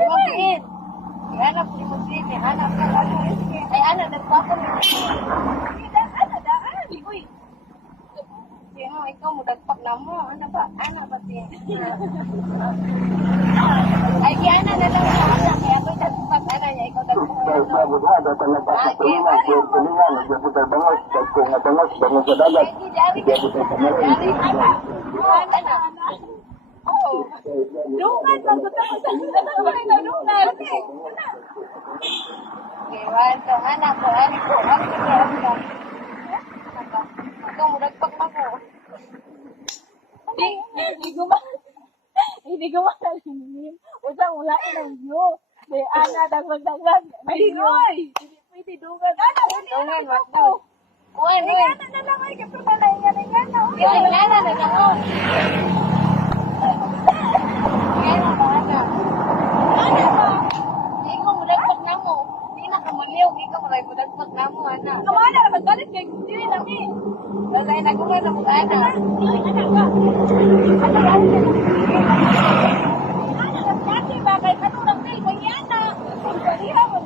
Mabait. Ihanap ni mo din. Ihanap ka lang. Ay, ano, nagpapon. Ano, daan. Uy. Sino, ikaw mo, dagpak na mo. Ano ba? Ano ba siya? Ay, Kiana na lang sa anak. Kaya ako'y dagpak. Ano niya, ikaw dagpak. Sabi ko, datang na sa tulingan, kaya tulingan, nagsabutal bangos, kung natangos, bangos sa dagat, nagsabutal sa marin. Oo. Dungan, pagbuta mo sa dungan. Ewan ko, anak ko, anak ko, ikaw mo, dagpak na ko. Hindi ko makalimutin. Usang ulain ang view. Di ana dagdag. Ay, Roy! Pwede dungan. Dungan, wag mo. Uwan, uy. Ingana na lang ay kapag palayan ingana. Yung ingana na lang, oh. Ingana ba, anak? Ana ba? Ikaw mo, dagpak na mo. Hindi na ka maliw, ikaw mo, dagpak na mo, anak. Kamana na magbalit kay dili nami. Dagay na ko na mo, anak. Ana ba? Ana na pati ba kay katulong kay ingana. Pagpaliha mo.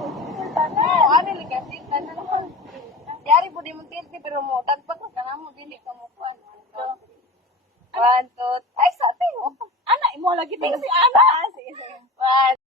Oo, ano ni kasi, ano naman. Yari po di mo tilti, pero mo, dagpak na ka na mo, dili ka mo kuhan. 1, 2, ay, sa atin mo. Ana imo lagi tingsi ana. Sige, sige. 1,